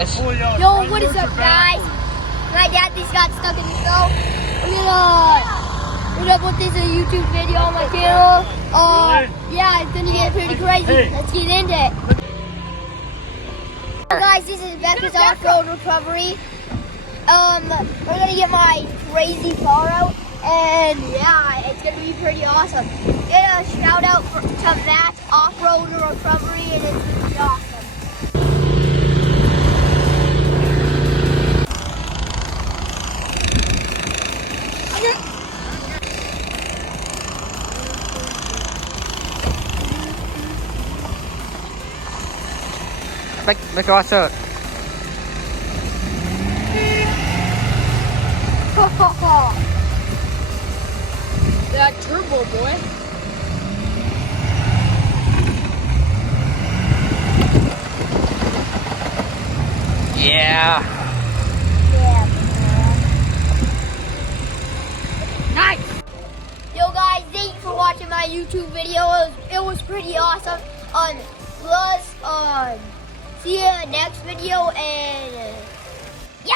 Yo, what is up, guys? My dad just got stuck in the snow. We're gonna put this in a YouTube video on my channel. Yeah, it's gonna get pretty crazy. Let's get into it. So guys, this is Beckett's off-road recovery. We're gonna get my crazy car out, and yeah, it's gonna be pretty awesome. Get a shout out to Matt Off-Road Recovery, and it's gonna be awesome. Make it watch out. That turbo, boy. Yeah. Yeah, nice. Yo guys, thank you for watching my YouTube video. It was pretty awesome. See you in the next video, and yeah.